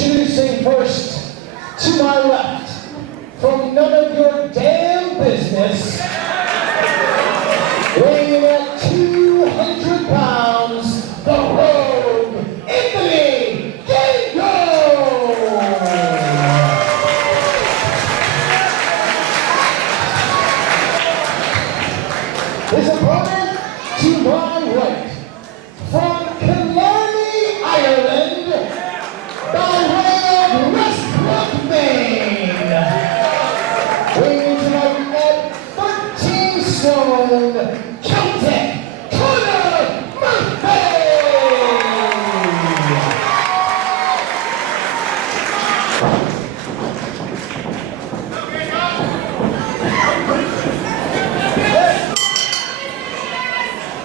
Introducing first, to my left, from none of your damn business, weighing at 200 pounds, the Rogue, Anthony Gangone! His opponent, to my right, from Killarney, Ireland, by way of Westbrook, Maine, weighing tonight at 13 stone, Celtic Connor Murphy!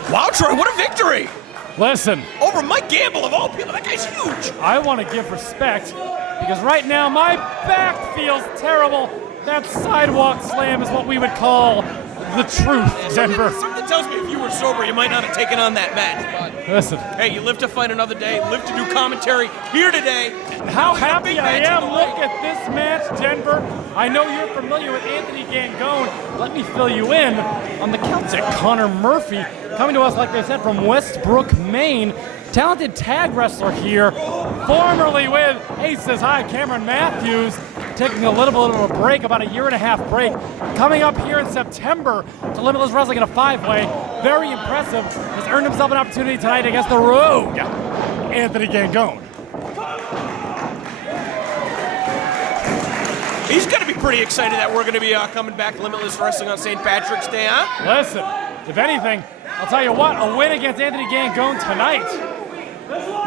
Wow, Troy, what a victory! Listen, Over Mike Gamble, of all people. That guy's huge. I want to give respect because right now my back feels terrible. That sidewalk slam is what we would call the truth, Denver. Something tells me if you were sober, you might not have taken on that match. But Listen, hey, you live to fight another day, live to do commentary here today. how happy I match am. of the Look week. at this match, Denver. I know you're familiar with Anthony Gangone. Let me fill you in on the Celtic Connor Murphy, coming to us, like they said, from Westbrook, Maine. Talented tag wrestler here, formerly with Aces High, Cameron Matthews, taking a little bit of a break, about a year-and-a-half break, coming up here in September to Limitless Wrestling in a 5-way. Very impressive. Has earned himself an opportunity tonight against the Rogue, Anthony Gangone. He's going to be pretty excited that we're going to be coming back to Limitless Wrestling on St. Patrick's Day, huh? Listen, if anything, I'll tell you what, a win against Anthony Gangone tonight,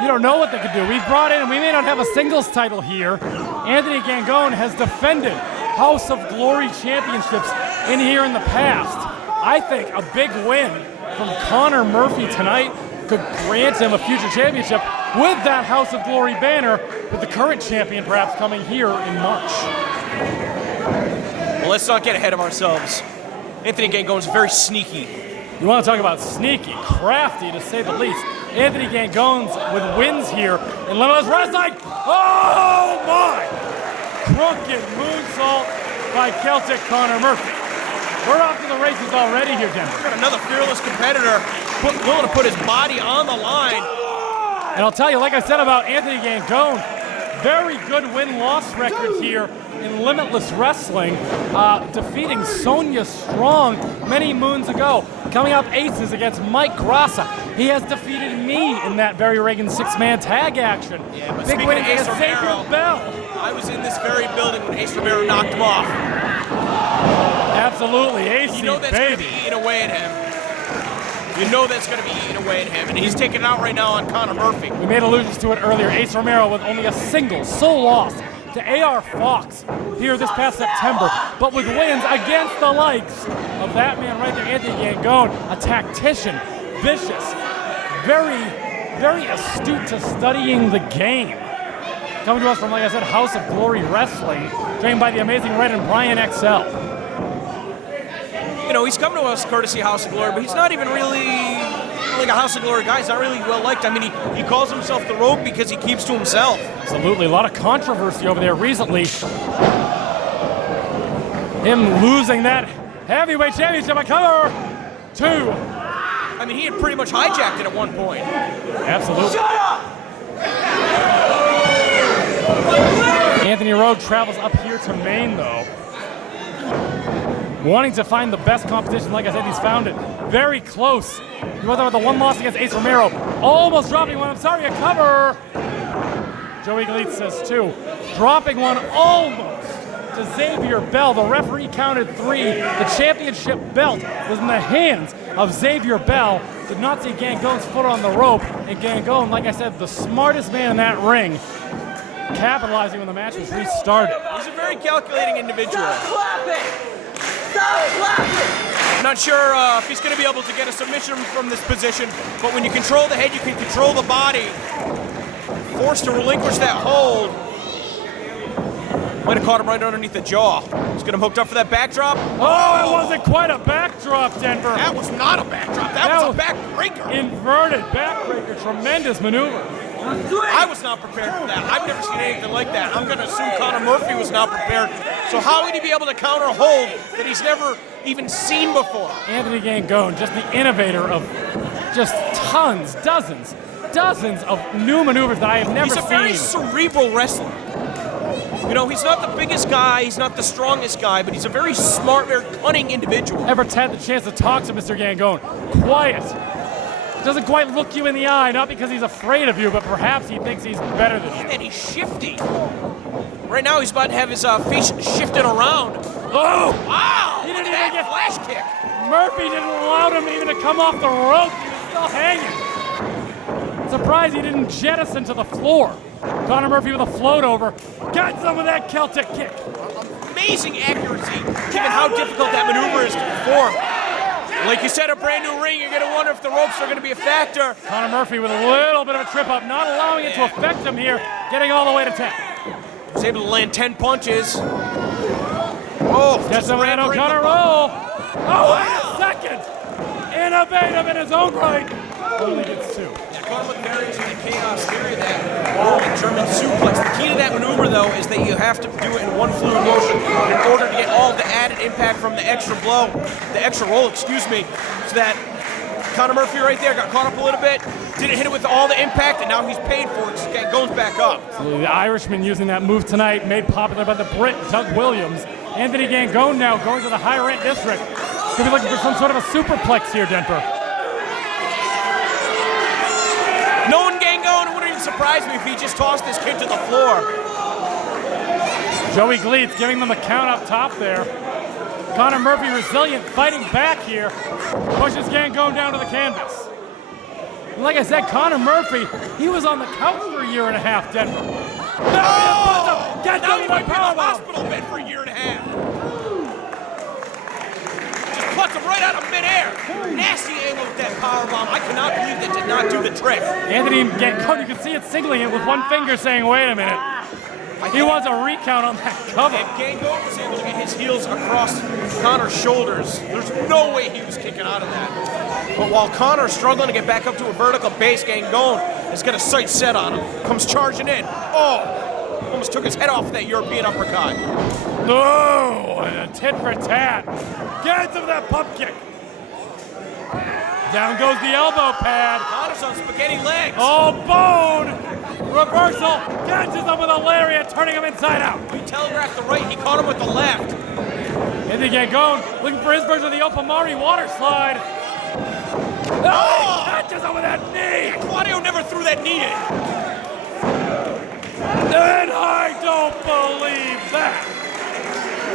you don't know what they could do. We've brought in, and we may not have a singles title here. Anthony Gangone has defended House of Glory championships in here in the past. I think a big win from Connor Murphy tonight could grant him a future championship with that House of Glory banner, with the current champion perhaps coming here in March. Well, let's not get ahead of ourselves. Anthony Gangone's very sneaky. You want to talk about sneaky, crafty to say the least. Anthony Gangone's with wins here in Limitless Wrestling. Oh my! Crooked moonsault by Celtic Connor Murphy. We're off to the races already here, Denver. Got another fearless competitor willing to put his body on the line. And I'll tell you, like I said about Anthony Gangone, very good win-loss record here in Limitless Wrestling, defeating Sonia Strong many moons ago. Coming up aces against Mike Grassa. He has defeated me in that Barry Reagan six-man tag action. Yeah, but big speaking win of against Ace Xavier Romero, Bell. I was in this very building when Ace Romero knocked him off. Absolutely, AC, You know that's going to baby. be eating away at him. You know that's going to be eating away at him, and he's taking it out right now on Connor Murphy. We made allusions to it earlier. Ace Romero with only a single sole loss to AR Fox here this past September, but with wins against the likes of that man right there, Anthony Gangone, a tactician, vicious, very, very astute to studying the game. Coming to us from, like I said, House of Glory Wrestling, trained by the amazing Red and Brian XL. You know, he's coming to us courtesy House of Glory, but he's not even really like a House of Glory guy. He's not really well liked. I mean, he calls himself the Rogue because he keeps to himself. Absolutely, a lot of controversy over there recently. Him losing that heavyweight championship at cover 2. I mean, he had pretty much hijacked it at one point. Absolutely. Shut up! Anthony Rogue travels up here to Maine, though. Wanting to find the best competition, like I said, he's found it. Very close. He was with the one loss against Ace Romero. Almost dropping one, I'm sorry, a cover. Joey Gleet says 2. Dropping one almost to Xavier Bell. The referee counted 3. The championship belt was in the hands of Xavier Bell. Did not see Gangone's foot on the rope. And Gangone, like I said, the smartest man in that ring, capitalizing when the match was restarted. He's a very calculating individual. Stop clapping! Stop clapping! I'm not sure if he's going to be able to get a submission from this position, but when you control the head, you can control the body. Forced to relinquish that hold. Might have caught him right underneath the jaw. He's got him hooked up for that backdrop. Oh, it wasn't quite a backdrop, Denver. That was not a backdrop. That was a backbreaker. Inverted backbreaker. Tremendous maneuver. I was not prepared for that. I've never seen anything like that. I'm going to assume Connor Murphy was not prepared. So how would he be able to counter a hold that he's never even seen before? Anthony Gangone, just the innovator of just tons, dozens of new maneuvers that I have never seen. He's a very cerebral wrestler. You know, he's not the biggest guy, he's not the strongest guy, but he's a very smart, very cunning individual. Everett's had the chance to talk to Mr. Gangone. Quiet. Doesn't quite look you in the eye, not because he's afraid of you, but perhaps he thinks he's better than you. And he's shifty. Right now he's about to have his face shifted around. Oh! Wow! He didn't Look at even that flash kick. Murphy didn't allow him even to come off the rope. He was still hanging. Surprised he didn't jettison to the floor. Connor Murphy with a float over. Got some of that Celtic kick. Amazing accuracy, given how difficult that maneuver is to perform. Like you said, a brand new ring, you're gonna wonder if the ropes are gonna be a factor. Connor Murphy with a little bit of a trip up, not allowing it to affect him here, getting all the way to 10. He's able to land 10 punches. Oh, gets some of that O'Connor roll. Oh, wait a second! Innovative in his own right. Only gets 2. Going with variants in the chaos theory of that rolling German suplex. The key to that maneuver, though, is that you have to do it in one fluid motion in order to get all of the added impact from the extra blow, the extra roll, excuse me, so that Connor Murphy right there got caught up a little bit, didn't hit it with all the impact, and now he's paid for it, so goes back up. The Irishman using that move tonight, made popular by the Brit, Doug Williams. Anthony Gangone now going to the high rent district. Could be looking for some sort of a superplex here, Denver. Knowing Gangone, it wouldn't even surprise me if he just tossed this kid to the floor. Joey Gleitz giving them a count up top there. Connor Murphy resilient, fighting back here. Pushes Gangone down to the canvas. And like I said, Connor Murphy, he was on the couch for a year and a half, Denver. Oh! Gets Now him he with a might be in the powerbomb. hospital bed for a year and a half. Puts him right out of midair. Nasty angle with that powerbomb. I cannot believe that did not do the trick. Anthony Gangone, you can see it signaling it with one finger saying, wait a minute. He wants a recount on that cover. If Gangone was able to get his heels across Connor's shoulders, there's no way he was kicking out of that. But while Connor's struggling to get back up to a vertical base, Gangone has got a sight set on him. Comes charging in. Oh! Almost took his head off that European uppercut. No! And a tit for tat. Gets him that pump kick. Down goes the elbow pad. Connor's on spaghetti legs. Oh, bone! Reversal. Catches him with a lariat, turning him inside out. He telegraphed the right. He caught him with the left. Anthony Gangone looking for his version of the Opamari water slide. Oh! Catches him with that knee. Claudio never threw that knee in. And I don't believe that.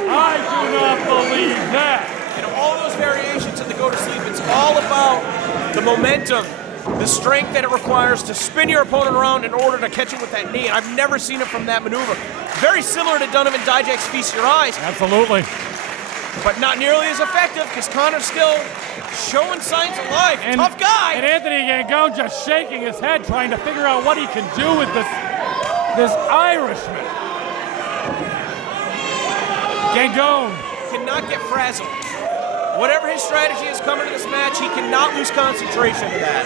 I do not believe that. You know, all those variations in the go to sleep, it's all about the momentum, the strength that it requires to spin your opponent around in order to catch him with that knee. And I've never seen it from that maneuver. Very similar to Donovan Dijak's Feast Your Eyes. Absolutely. But not nearly as effective because Connor's still showing signs of life. Tough guy. And Anthony Gangone just shaking his head trying to figure out what he can do with this Irishman. Gangone cannot get frazzled. Whatever his strategy is coming to this match, he cannot lose concentration of that.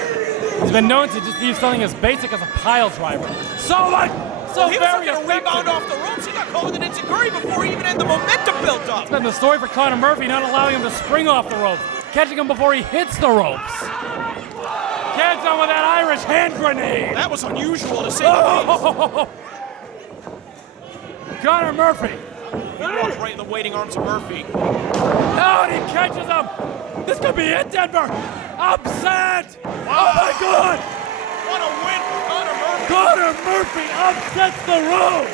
He's been known to just use something as basic as a pile driver. So much, so he very was looking to rebound off the ropes. He got caught with an enziguri before he even had the momentum built up. It's been the story for Connor Murphy, not allowing him to spring off the ropes, catching him before he hits the ropes. Catch him with that Irish hand grenade. That was unusual to say the least. Connor Murphy. He walked right in the waiting arms of Murphy. Oh, and he catches him. This could be it, Denver. Upset. Oh, my God. What a win for Connor Murphy. Connor Murphy upsets the room.